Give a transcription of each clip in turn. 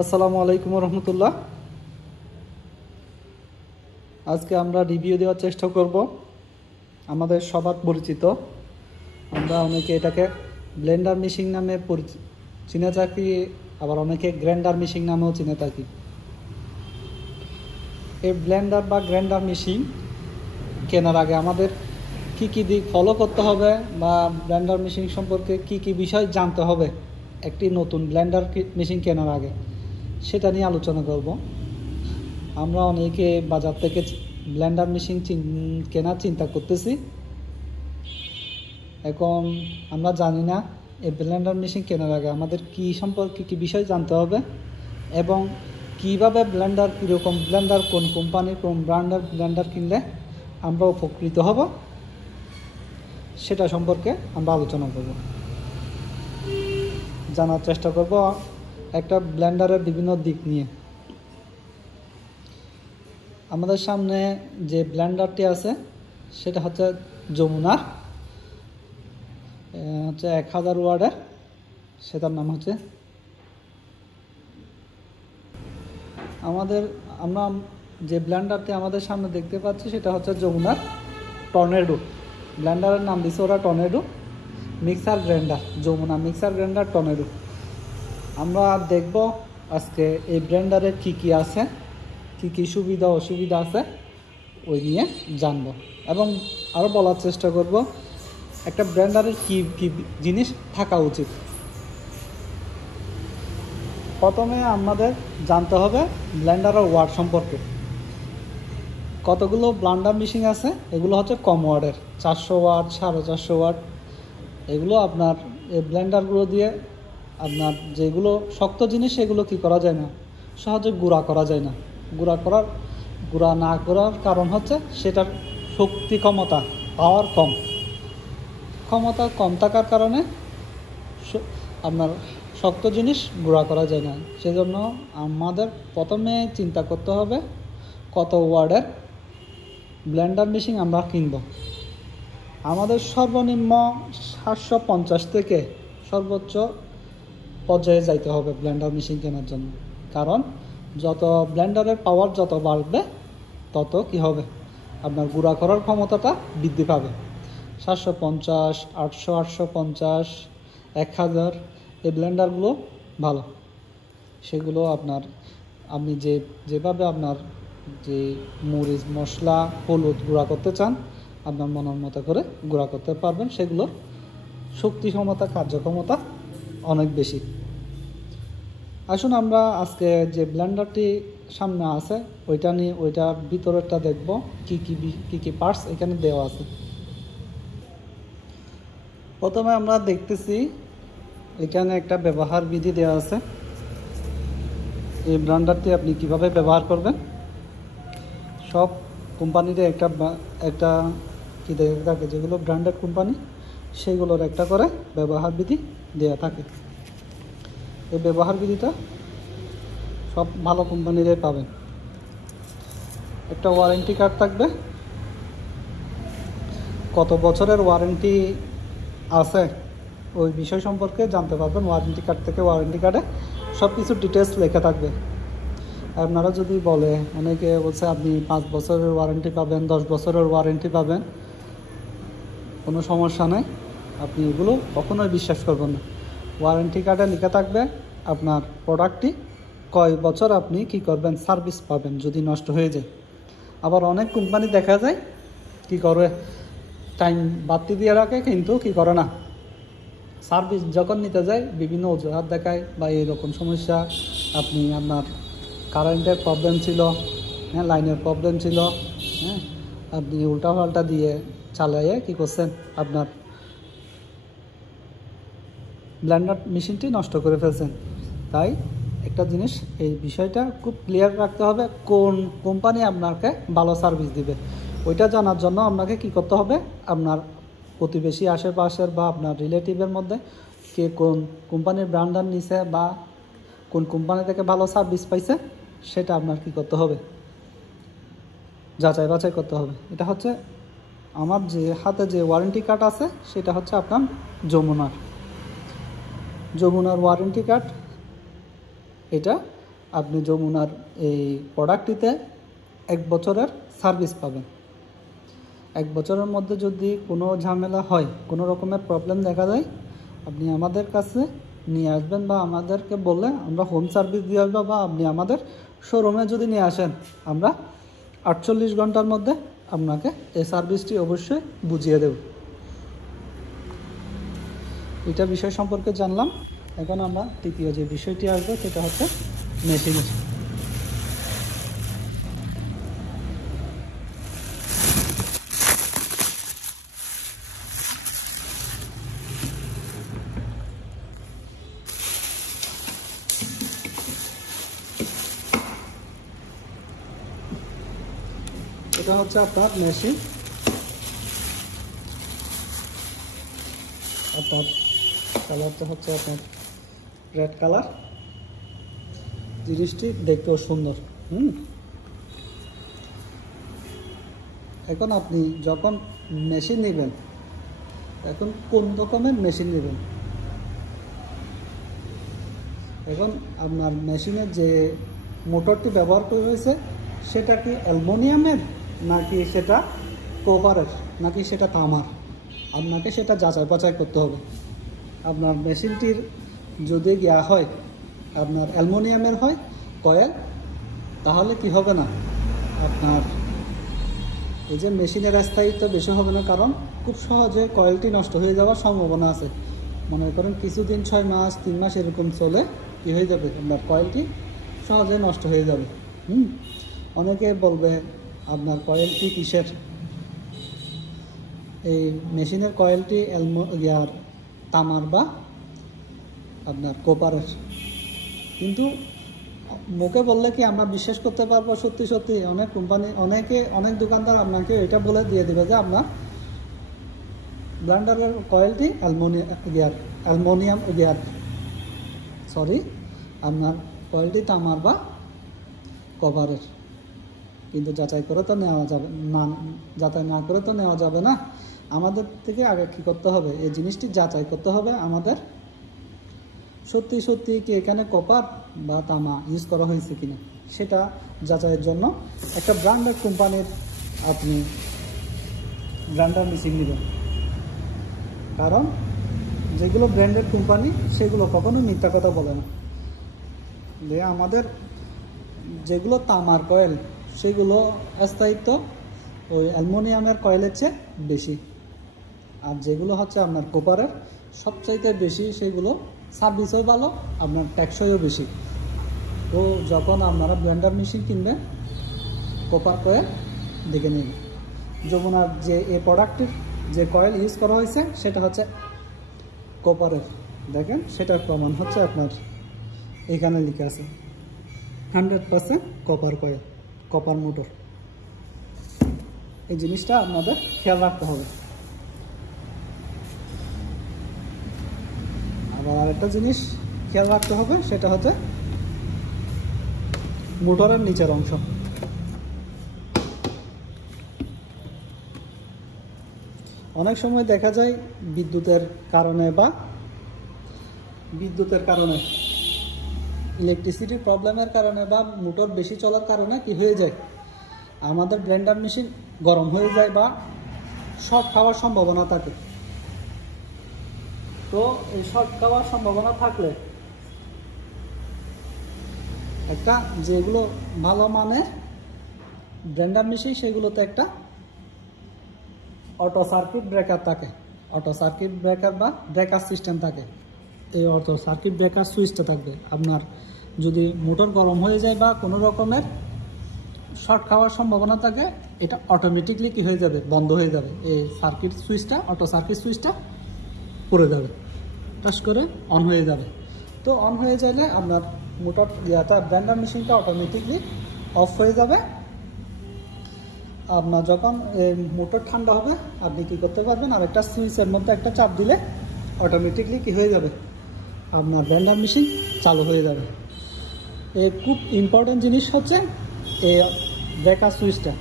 আসসালামু আলাইকুম রহমতুল্লাহ। আজকে আমরা রিভিউ দেওয়ার চেষ্টা করব আমাদের সবার পরিচিত, আমরা অনেকে এটাকে ব্লেন্ডার মেশিন নামে চিনে থাকি, আবার অনেকে গ্রাইন্ডার মেশিন নামেও চিনে থাকি। এই ব্লেন্ডার বা গ্রাইন্ডার মেশিন কেনার আগে আমাদের কি কি দিক ফলো করতে হবে বা ব্লেন্ডার মেশিন সম্পর্কে কি কি বিষয় জানতে হবে একটি নতুন ব্লেন্ডার মেশিন কেনার আগে, সেটা নিয়ে আলোচনা করব। আমরা অনেকে বাজার থেকে ব্লেন্ডার মেশিন কেনার চিন্তা করতেছি, এখন আমরা জানি না এই ব্লেন্ডার মেশিন কেনার আগে আমাদের কি সম্পর্কে কী বিষয় জানতে হবে এবং কিভাবে ব্লেন্ডার, কীরকম ব্লেন্ডার, কোন কোম্পানির কোন ব্র্যান্ডের ব্লেন্ডার কিনলে আমরা উপকৃত হব, সেটা সম্পর্কে আমরা আলোচনা করব, জানার চেষ্টা করব একটা ব্লেন্ডারের বিভিন্ন দিক নিয়ে। আমাদের সামনে যে ব্লেন্ডারটি আছে সেটা হচ্ছে যমুনার, হচ্ছে 1000 ওয়াটের, সেটার নাম হচ্ছে আমরা যে ব্লেন্ডারটি আমাদের সামনে দেখতে পাচ্ছি সেটা হচ্ছে যমুনার টর্নেডো। ব্লেন্ডারের নাম দিচ্ছে ওরা Tornado mixer grinder, Jamuna mixer grinder Tornado. আমরা দেখব আজকে এই ব্লেন্ডারে কি কি আছে, কি কি সুবিধা অসুবিধা আছে ওই নিয়ে জানবো এবং আরও বলার চেষ্টা করব একটা ব্লেন্ডারের কি কি জিনিস থাকা উচিত। প্রথমে আমাদের জানতে হবে ব্লেন্ডারের ওয়াট সম্পর্কে। কতগুলো ব্লেন্ডার মেশিন আছে, এগুলো হচ্ছে কম ওয়াটের, 400 ওয়াট, 450 ওয়াট। এগুলো আপনার এই ব্লেন্ডারগুলো দিয়ে আপনার যেগুলো শক্ত জিনিস সেগুলো কি করা যায় না, সহজে গুঁড়া করা যায় না। গুঁড়া না করার কারণ হচ্ছে সেটার শক্তি ক্ষমতা, পাওয়ার ক্ষমতা কম থাকার কারণে আপনার শক্ত জিনিস গুঁড়া করা যায় না। সেজন্য আমাদের প্রথমে চিন্তা করতে হবে কত ওয়াটের ব্লেন্ডার মেশিন আমরা কিনব। আমাদের সর্বনিম্ন 750 থেকে সর্বোচ্চ পর্যায়ে যাইতে হবে ব্লেন্ডার মেশিন কেনার জন্য, কারণ যত ব্লেন্ডারের পাওয়ার যত বাড়বে তত কি হবে, আপনার গুঁড়া করার ক্ষমতাটা বৃদ্ধি পাবে। 750, 800, 850, 1000 এই ব্লেন্ডারগুলো ভালো। সেগুলো আপনি যেভাবে আপনার যে মরিচ, মশলা, হলুদ গুঁড়া করতে চান আপনার মনের মতো করে গুঁড়া করতে পারবেন। সেগুলোর শক্তি ক্ষমতা, কার্যক্ষমতা অনেক বেশি। আসুন আমরা আজকে যে ব্লেন্ডারটি সামনে আছে ওইটার ভিতরেরটা দেখব, কি কি পার্টস এখানে দেওয়া আছে। প্রথমে আমরা দেখতেছি এখানে একটা ব্যবহার বিধি দেওয়া আছে। এই ব্লেন্ডারটি আপনি কিভাবে ব্যবহার করবেন, সব কোম্পানিতে একটা কি দেওয়া থাকে, যেগুলো ব্র্যান্ডেড কোম্পানি সেগুলোর একটা করে ব্যবহার বিধি দেওয়া থাকে। এই ব্যবহার বিধিটা সব ভালো কোম্পানিরাই পাবেন। একটা ওয়ারেন্টি কার্ড থাকবে, কত বছরের ওয়ারেন্টি আছে ওই বিষয় সম্পর্কে জানতে পারবেন ওয়ারেন্টি কার্ড থেকে। ওয়ারেন্টি কার্ডে সব কিছু ডিটেলস লেখা থাকবে। আপনারা যদি বলে, অনেকে বলছে আপনি 5 বছরের ওয়ারেন্টি পাবেন, 10 বছরের ওয়ারেন্টি পাবেন, কোনো সমস্যা নেই, আপনি এগুলো কখনোই বিশ্বাস করবেন না। ওয়ারেন্টি কার্ডে লেখা থাকবে আপনার প্রোডাক্টটি কয় বছর আপনি কি করবেন, সার্ভিস পাবেন যদি নষ্ট হয়ে যায়। আবার অনেক কোম্পানি দেখা যায় কি করে, টাইম বাড়তি দিয়ে রাখে কিন্তু কি করে না, সার্ভিস যখন নিতে যায় বিভিন্ন অজুহাত দেখায় বা এইরকম সমস্যা, আপনার কারেন্টের প্রবলেম ছিল, হ্যাঁ লাইনের প্রবলেম ছিল, হ্যাঁ আপনি উল্টাপাল্টা দিয়ে চালাইয়ে কী করছেন, আপনার ব্লেন্ডার মেশিনটি নষ্ট করে ফেলছেন। তাই একটা জিনিস, এই বিষয়টা খুব ক্লিয়ার রাখতে হবে কোন কোম্পানি আপনাকে ভালো সার্ভিস দিবে। ওইটা জানার জন্য আপনাকে কি করতে হবে, আপনার প্রতিবেশী, আশেপাশের বা আপনার রিলেটিভের মধ্যে কে কোন কোম্পানির ব্র্যান্ডার নিছে বা কোন কোম্পানি থেকে ভালো সার্ভিস পাইছে সেটা আপনার কি করতে হবে, যাচাই বাছাই করতে হবে। এটা হচ্ছে আমার যে হাতে যে ওয়ারেন্টি কার্ড আছে সেটা হচ্ছে আপনার যমুনার ওয়ারেন্টি কার্ড। এটা আপনি যমুনার এই প্রোডাক্টটিতে 1 বছরের সার্ভিস পাবেন। 1 বছরের মধ্যে যদি কোনো ঝামেলা হয়, কোনো রকমের প্রবলেম দেখা যায়, আপনি আমাদের কাছে নিয়ে আসবেন বা আমাদেরকে বললে আমরা হোম সার্ভিস দিয়ে আসবো, বা আপনি আমাদের শোরুমে যদি নিয়ে আসেন আমরা 48 ঘন্টার মধ্যে আপনাকে এই সার্ভিসটি অবশ্যই বুঝিয়ে দেব। এটা বিষয় সম্পর্কে জানলাম। এখন আমরা তৃতীয় যে বিষয়টি আসবে সেটা হচ্ছে মেশিনের। এটা হচ্ছে আপনার মেশিন। আপনার কালারটা হচ্ছে আপনার রেড কালার। জিনিসটি দেখতেও সুন্দর। এখন আপনি যখন মেশিন নেবেন, এখন কোন রকমের মেশিন নেবেন? এখন আপনার মেশিনের যে মোটরটি ব্যবহার করা হয়েছে সেটা কি অ্যালুমিনিয়ামের, নাকি সেটা কপারের, নাকি সেটা তামার? আপনাকে সেটা যাচাই বাছাই করতে হবে। আপনার মেশিনটির যদি গিয়া হয় আপনার অ্যালুমিনিয়ামের হয় কয়েল, তাহলে কি হবে না, আপনার এই যে মেশিনের স্থায়িত্ব বেশি হবে না, কারণ খুব সহজে কয়েলটি নষ্ট হয়ে যাওয়ার সম্ভাবনা আছে। মনে করেন কিছুদিন 6 মাস 3 মাস এরকম চলে কি হয়ে যাবে, আপনার কয়েলটি সহজে নষ্ট হয়ে যাবে। অনেকে বলবে আপনার কয়েলটি কিসের? এই মেশিনের কয়েলটি তামার বা আপনার কোপারের। কিন্তু মুখে বললে কি আমরা বিশ্বাস করতে পারবো? সত্যি সত্যি অনেক কোম্পানি, অনেক দোকানদার আপনাকে এটা বলে দিয়ে দেবে যে আপনার ব্লেন্ডারের কয়েলটি আপনার কয়েলটি তামার বা কভারের। কিন্তু যাচাই করে তো নেওয়া যাবে না, যাচাই না করে তো নেওয়া যাবে না। আমাদের থেকে আগে কী করতে হবে, এই জিনিসটি যাচাই করতে হবে আমাদের সত্যি সত্যি কি এখানে কপার বা তামা ইউজ করা হয়েছে কিনা, সেটা যাচাইয়ের জন্য একটা ব্র্যান্ডেড কোম্পানির আপনি ব্র্যান্ডার মেশিন নেবেন। কারণ যেগুলো ব্র্যান্ডেড কোম্পানি সেগুলো কখনো মিথ্যা কথা বলে না। যে আমাদের যেগুলো তামার কয়েল সেগুলো স্থায়িত্ব ওই অ্যালুমিনিয়ামের কয়েলের চেয়ে বেশি, আর যেগুলো হচ্ছে আপনার কোপারের সবচাইতে বেশি, সেগুলো সার্ভিসও ভালো, আপনার ট্যাক্সও বেশি। তো যখন আপনারা ব্লেন্ডার মেশিন কিনবেন কোপার কয়েল দেখে নিন। যমুনার যে এই প্রোডাক্টের যে কয়েল ইউজ করা হয়েছে সেটা হচ্ছে কোপারের। দেখেন সেটার প্রমাণ হচ্ছে আপনার এখানে লেখা আছে 100% কপার কয়েল, কপার মোটর। এই জিনিসটা আপনাদের খেয়াল রাখতে হবে। আবার আরেকটা জিনিস খেয়াল রাখতে হবে, সেটা হচ্ছে মোটরের নিচের অংশ। অনেক সময় দেখা যায় বিদ্যুতের কারণে বা ইলেকট্রিসিটির প্রবলেমের কারণে বা মোটর বেশি চলার কারণে কি হয়ে যায়, আমাদের ব্লেন্ডার মেশিন গরম হয়ে যায় বা শর্ট খাওয়ার সম্ভাবনা থাকে। তো এই শর্ট খাওয়ার সম্ভাবনা থাকলে একটা যেগুলো ভালো মানের ব্লেন্ডার মেশিন সেগুলোতে একটা অটো সার্কিট ব্রেকার থাকে, অটো সার্কিট ব্রেকার বা ব্রেকার সিস্টেম থাকে। এই অটো সার্কিট ব্রেকার সুইচটা থাকবে। আপনার যদি মোটর গরম হয়ে যায় বা কোনো রকমের শর্ট খাওয়ার সম্ভাবনা থাকে, এটা অটোমেটিকলি কি হয়ে যাবে, বন্ধ হয়ে যাবে। এই সার্কিট সুইচটা, অটো সার্কিট সুইচটা পড়ে যাবে, টাচ করে অন হয়ে যাবে। তো অন হয়ে গেলে আপনার মোটর ব্লেন্ডার মেশিনটা অটোমেটিকলি অফ হয়ে যাবে। আপনার যখন মোটর ঠান্ডা হবে আপনি কি করতে পারবেন, আর একটা সুইচের মধ্যে একটা চাপ দিলে অটোমেটিকলি কি হয়ে যাবে, আপনার ব্লেন্ডার মেশিন চালু হয়ে যাবে। এই খুব ইম্পর্টেন্ট জিনিস হচ্ছে এই ব্রেকার সুইচটা,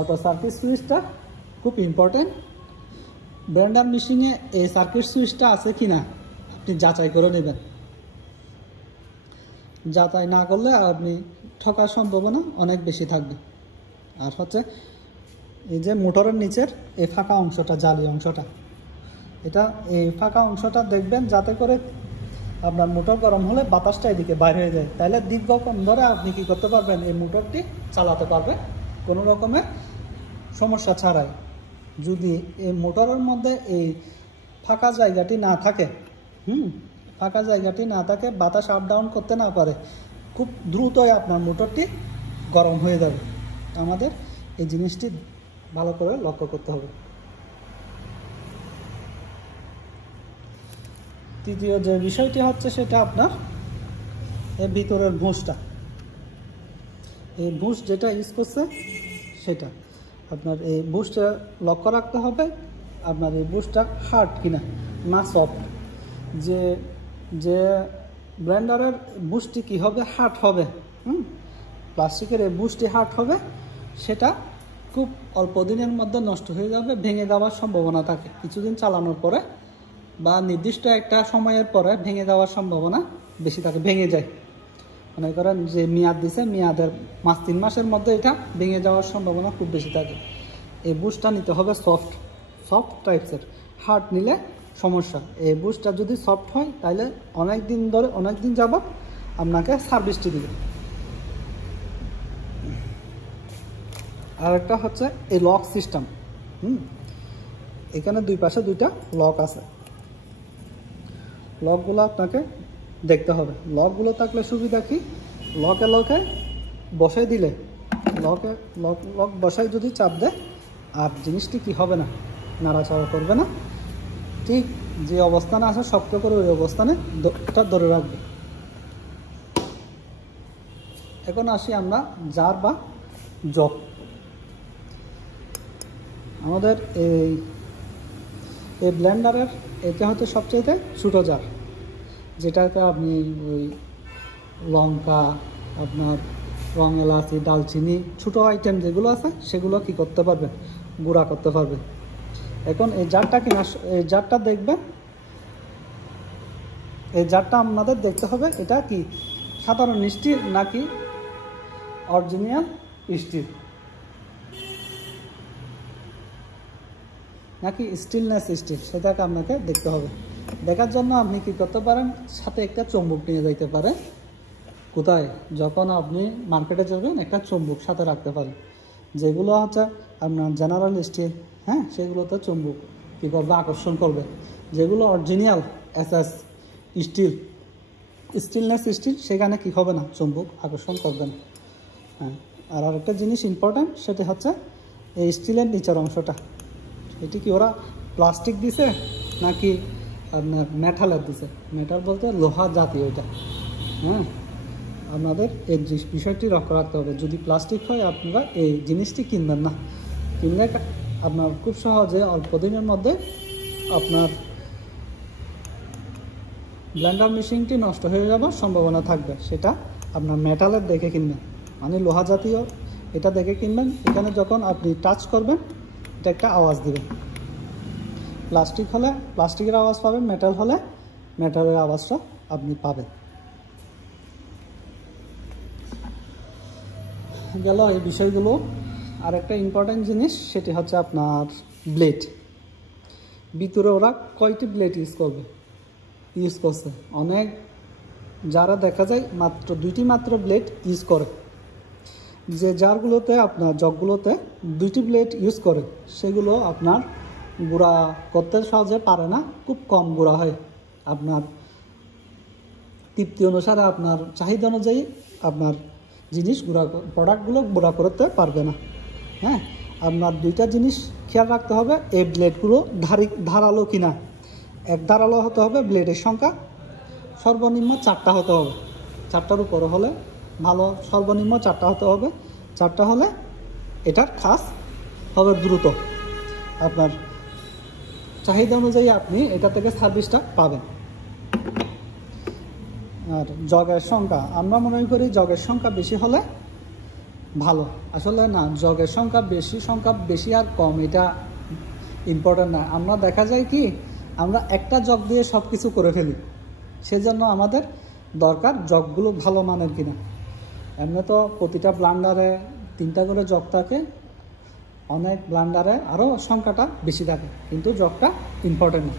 অটো সার্কিট সুইচটা খুব ইম্পর্টেন্ট। ব্লেন্ডার মেশিনে এই সার্কিট সুইচটা আছে কিনা আপনি যাচাই করে নেবেন। যাচাই না করলে আপনি ঠকার সম্ভাবনা অনেক বেশি থাকবে। আর হচ্ছে এই যে মোটরের নিচের এই ফাঁকা অংশটা, জালি অংশটা, এটা এই ফাঁকা অংশটা দেখবেন যাতে করে আপনার মোটর গরম হলে বাতাসটা এদিকে বাইরে হয়ে যায়, তাহলে দীর্ঘক্ষণ ধরে আপনি কী করতে পারবেন, এই মোটরটি চালাতে পারবেন কোনো রকমের সমস্যা ছাড়াই। যদি এই মোটরের মধ্যে এই ফাঁকা জায়গাটি না থাকে, ফাঁকা জায়গাটি না থাকে, বাতাস আপ ডাউন করতে না পারে, খুব দ্রুতই আপনার মোটরটি গরম হয়ে যাবে। আমাদের এই জিনিসটি ভালো করে লক্ষ্য করতে হবে। তৃতীয় যে বিষয়টি হচ্ছে সেটা আপনার এর ভিতরের ভুঁসটা, এই ভুঁস যেটা ইউজ করছে সেটা আপনার এই ভুঁসটা লক্ষ্য রাখতে হবে, আপনার এই ভুঁসটা হার্ড কিনা না সফট। যে যে ব্লেন্ডারের ভুঁসটি কী হবে, হার্ড হবে, প্লাস্টিকের এই ভুঁসটি হার্ড হবে, সেটা খুব অল্প দিনের মধ্যে নষ্ট হয়ে যাবে, ভেঙে যাওয়ার সম্ভাবনা থাকে। কিছুদিন চালানোর পরে বা নির্দিষ্ট একটা সময়ের পরে ভেঙে যাওয়ার সম্ভাবনা বেশি থাকে, ভেঙে যায়। মনে করেন যে মেয়াদ দিছে, মেয়াদের 3 মাসের মধ্যে এটা ভেঙে যাওয়ার সম্ভাবনা খুব বেশি থাকে। এই বুশটা নিতে হবে সফট টাইপসের, হার্ড নিলে সমস্যা। এই বুশটা যদি সফট হয় তাহলে অনেক দিন যাবত আপনাকে সার্ভিসটি দিবে। আর একটা হচ্ছে এই লক সিস্টেম, এখানে দুই পাশে দুইটা লক আছে, লকগুলো আপনাকে দেখতে হবে। লকগুলো থাকলে সুবিধা কি, লকে বসাই দিলে, লক বসাই যদি চাপ দেয় আর জিনিসটি কি হবে না, নাড়াচাড়া করবে না, ঠিক যে অবস্থানে আছে শক্ত করে ওই অবস্থানে ধরে রাখবে। এখন আসি আমরা জার বা জগ। আমাদের এই ব্লেন্ডারের এটা হচ্ছে সবচেয়ে ছোটো জার, যেটাতে আপনি ওই লঙ্কা, আপনার রং এলাচি, দালচিনি, ছোটো আইটেম যেগুলো আছে সেগুলো কি করতে পারবেন, গুঁড়া করতে পারবেন। এখন এই জারটা কিনা, এই জারটা দেখবেন, এই জারটা আপনাদের দেখতে হবে এটা কি সাধারণ স্টিল নাকি অরিজিনাল স্টিল, নাকি স্টিলনেস স্টিল, সেটাকে আপনাকে দেখতে হবে। দেখার জন্য আপনি কি করতে পারেন, সাথে একটা চুম্বক নিয়ে যাইতে পারেন। কোথায়, যখন আপনি মার্কেটে যাবেন একটা চুম্বক সাথে রাখতে পারেন। যেগুলো হচ্ছে আপনার জেনারেল স্টিল, সেগুলোতে চুম্বক কী করবে, আকর্ষণ করবে। যেগুলো original SS still, stillness still, সেখানে কি হবে না, চুম্বক আকর্ষণ করবে না। আর আরেকটা জিনিস ইম্পর্ট্যান্ট, সেটা হচ্ছে এই স্টিলের নিচের অংশটা, এটি কি ওরা প্লাস্টিক দিছে নাকি আপনার মেটালের দিছে, মেটাল বলতে লোহা জাতীয় এটা। আপনাদের এই বিষয়টি লক্ষ্য রাখতে হবে। যদি প্লাস্টিক হয় আপনারা এই জিনিসটি কিনবেন না, কিনলে আপনার খুব সহজে অল্প দিনের মধ্যে আপনার ব্লেন্ডার মেশিনটি নষ্ট হয়ে যাওয়ার সম্ভাবনা থাকবে। সেটা আপনার মেটালের দেখে কিনবেন, মানে লোহা জাতীয় এটা দেখে কিনবেন। এখানে যখন আপনি টাচ করবেন এটা একটা আওয়াজ দিবেন। প্লাস্টিক হলে প্লাস্টিকের আওয়াজ পাবেন, মেটাল হলে মেটালের আওয়াজটা আপনি পাবেন। গেল এই বিষয়গুলো। আর একটা ইম্পর্ট্যান্ট জিনিস, সেটি হচ্ছে আপনার ব্লেড। ভিতরে ওরা কয়টি ব্লেড ইউজ করছে, অনেক যারা দেখা যায় মাত্র 2টি মাত্র ব্লেড ইউজ করে। যে জারগুলোতে আপনার জগগুলোতে 2টি ব্লেড ইউজ করে সেগুলো আপনার গুঁড়া করতে সহজে পারে না, খুব কম গুঁড়া হয়। আপনার তৃপ্তি অনুসারে, আপনার চাহিদা অনুযায়ী আপনার জিনিস প্রোডাক্টগুলো গুঁড়া করতে পারবে না। আপনার 2টা জিনিস খেয়াল রাখতে হবে, এই ব্লেডগুলো ধারালো কিনা। এক ধারালো হতে হবে, ব্লেডের সংখ্যা সর্বনিম্ন 4টা হতে হবে। 4টার উপরে হলে ভালো, সর্বনিম্ন 4টা হতে হবে। 4টা হলে এটার কাজ হবে দ্রুত, আপনার চাহিদা অনুযায়ী আপনি এটা থেকে সার্ভিসটা পাবেন। আর জগের সংখ্যা, আমরা মনে করি জগের সংখ্যা বেশি হলে ভালো, আসলে না, জগের সংখ্যা বেশি আর কম এটা ইম্পর্টেন্ট না। আমরা দেখা যায় কি, আমরা একটা জগ দিয়ে সব কিছু করে ফেলি, সেজন্য আমাদের দরকার জগগুলো ভালো মানের কিনা। এমনি তো প্রতিটা ব্লান্ডারে 3টা করে জগ থাকে, অনেক ব্লান্ডারে আরও সংখ্যাটা বেশি থাকে, কিন্তু জগটা ইম্পর্টেন্ট না।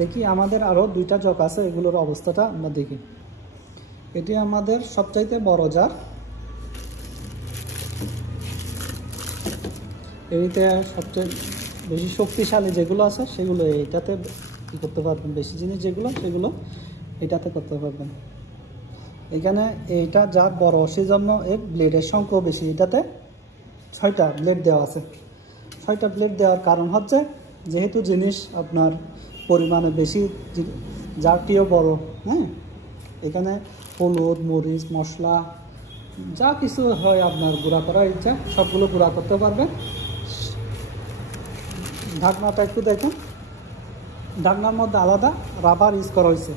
দেখি আমাদের আরও 2টা জগ আছে, এগুলোর অবস্থাটা আমরা দেখি। এটি আমাদের সবচাইতে বড় জার। এইতে সবচেয়ে বেশি শক্তিশালী যেগুলো আছে সেগুলো এইটাতে কী করতে পারবেন, বেশি জিনিস যেগুলো সেগুলো এটাতে করতে পারবেন। এখানে এইটা যার বড় সেজন্য এর ব্লেডের সংখ্যাও বেশি। এটাতে 6টা ব্লেড দেওয়া আছে। 6টা ব্লেড দেওয়ার কারণ হচ্ছে যেহেতু জিনিস আপনার পরিমাণে বেশি, জারটিও বড়। হ্যাঁ, এখানে হলুদ, মরিচ, মশলা যা কিছু হয় আপনার গুঁড়া করার ইচ্ছা সবগুলো গুঁড়া করতে পারবেন। ঢাকনাটা একটু দেখুন, ঢাকনার মধ্যে আলাদা রাবার ইউজ করা হয়েছে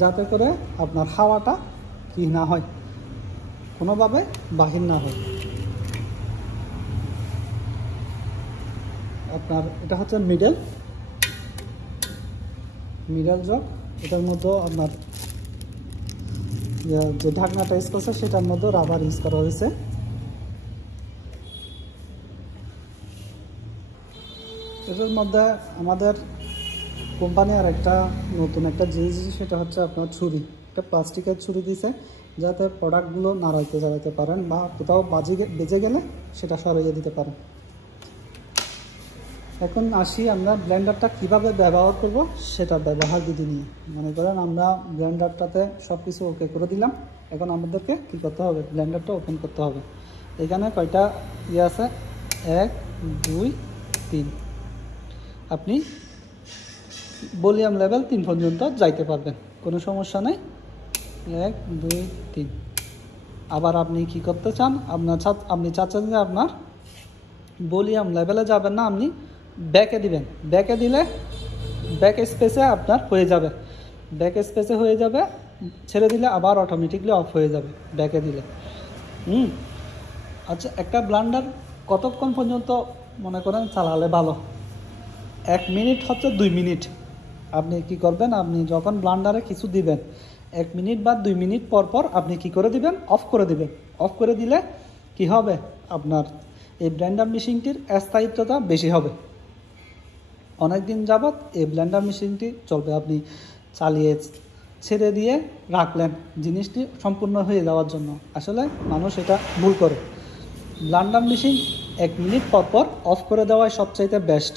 যাতে করে আপনার হাওয়াটা কি না হয়, কোনোভাবে বাহির না হয়। আপনার এটা হচ্ছে মিডল জগ। এটার মধ্যে আপনার যে ঢাকনাটা ইউজ করছে সেটার মধ্যে রাবার ইউজ করা হয়েছে। এটার মধ্যে আমাদের কোম্পানি আর একটা নতুন একটা জিনিস, সেটা হচ্ছে আপনার ছুরি। একটা প্লাস্টিকের ছুরি দিয়েছে যাতে প্রোডাক্টগুলো নাড়াইতে চালাতে পারেন বা কোথাও বেজে গেলে সেটা সরিয়ে দিতে পারেন। এখন আসি আমরা ব্লেন্ডারটা কিভাবে ব্যবহার করব সেটা ব্যবহার বিধি নিয়ে। মনে করেন আমরা ব্লেন্ডারটাতে সব কিছু ওকে করে দিলাম, এখন আমাদেরকে কি করতে হবে, ব্লেন্ডারটা ওপেন করতে হবে। এখানে কয়টা আছে, 1 2 3। আপনি ভলিউম লেভেল 3 পর্যন্ত যাইতে পারবেন, কোনো সমস্যা নেই। 1 2 3। আবার আপনি কি করতে চান, আপনি চাচ্ছেন যে আপনার ভলিউম লেভেলে যাবেন না, আপনি ব্যাকে দিবেন। ব্যাকে দিলে ব্যাক স্পেসে আপনার হয়ে যাবে, ব্যাক স্পেসে হয়ে যাবে। ছেড়ে দিলে আবার অটোমেটিকলি অফ হয়ে যাবে ব্যাকে দিলে। আচ্ছা, একটা ব্লান্ডার কতক্ষণ পর্যন্ত মনে করেন চালালে ভালো? 1 মিনিট হচ্ছে 2 মিনিট। আপনি কি করবেন, আপনি যখন ব্লান্ডারে কিছু দিবেন 1 মিনিট বা 2 মিনিট পর পর আপনি কি করে দিবেন, অফ করে দিবেন। অফ করে দিলে কি হবে, আপনার এই ব্লেন্ডার মেশিনটির স্থায়িত্বতা বেশি হবে। অনেক দিন যাবৎ এই ব্লেন্ডার মেশিনটি চলবে। আপনি চালিয়ে ছেড়ে দিয়ে রাখলেন জিনিসটি সম্পূর্ণ হয়ে যাওয়ার জন্য। আসলে মানুষ এটা ভুল করে। ব্লেন্ডার মেশিন 1 মিনিট পর পর অফ করে দেওয়াই সবচাইতে বেস্ট।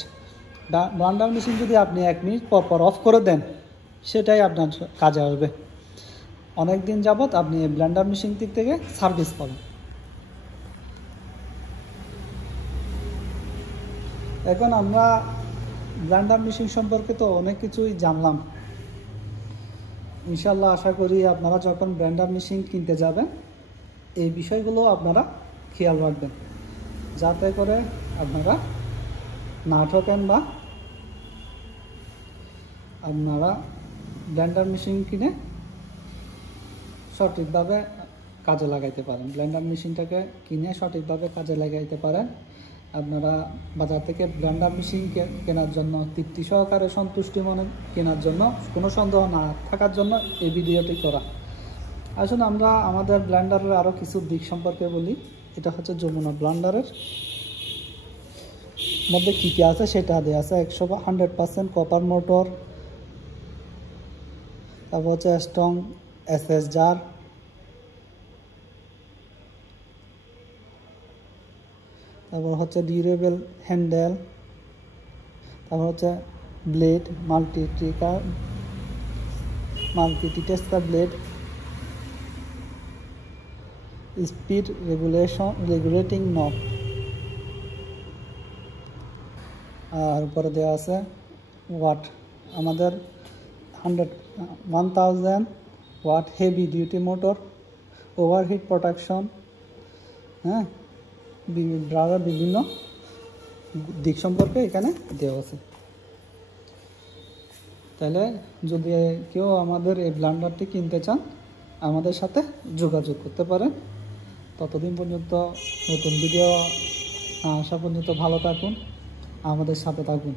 ব্লেন্ডার মেশিন যদি আপনি 1 মিনিট পর পর অফ করে দেন সেটাই আপনার কাজে আসবে। অনেক দিন যাবৎ আপনি এই ব্লেন্ডার মেশিনটি থেকে সার্ভিস পাবেন। এখন আমরা ব্লেন্ডার মেশিন সম্পর্কে তো অনেক কিছুই জানলাম। ইনশাল্লাহ আশা করি আপনারা যখন ব্লেন্ডার মেশিন কিনতে যাবেন এই বিষয়গুলো আপনারা খেয়াল রাখবেন, যাতে করে আপনারা না ঠকেন বা আপনারা ব্লেন্ডার মেশিন কিনে সঠিকভাবে কাজে লাগাইতে পারেন। ব্লেন্ডার মেশিনটাকে কিনে সঠিকভাবে কাজে লাগাইতে পারেন। আপনারা বাজার থেকে ব্লেন্ডার মেশিন কেনার জন্য তৃপ্তি সহকারে সন্তুষ্টি মনে কেনার জন্য, কোনো সন্দেহ না থাকার জন্য এই ভিডিওটি করা। আসলে আমরা আমাদের ব্লেন্ডারের আরও কিছু দিক সম্পর্কে বলি। এটা হচ্ছে যমুনা ব্লেন্ডারের মধ্যে কী কী আছে সেটা দেওয়া আছে। 100% কপার মোটর, তারপর হচ্ছে স্ট্রং এসএস জার, তারপর হচ্ছে ডিউরেবল হ্যান্ডেল, তারপর হচ্ছে blade, multi tester blade, speed regulating knob, আর উপরে দেওয়া আছে ওয়াট। আমাদের 1000 watt heavy duty motor, overheat protection. হ্যাঁ, ব্রাউজার বিভিন্ন দিক সম্পর্কে এখানে দেওয়া আছে। তাহলে যদি কেউ আমাদের এই ব্লেন্ডারটি কিনতে চান আমাদের সাথে যোগাযোগ করতে পারেন। ততদিন পর্যন্ত নতুন ভিডিও আসা পর্যন্ত ভালো থাকুন, আমাদের সাথে থাকুন।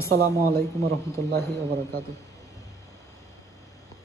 আসসালামু আলাইকুম রহমতুল্লাহি ওয়া বারাকাতুহু।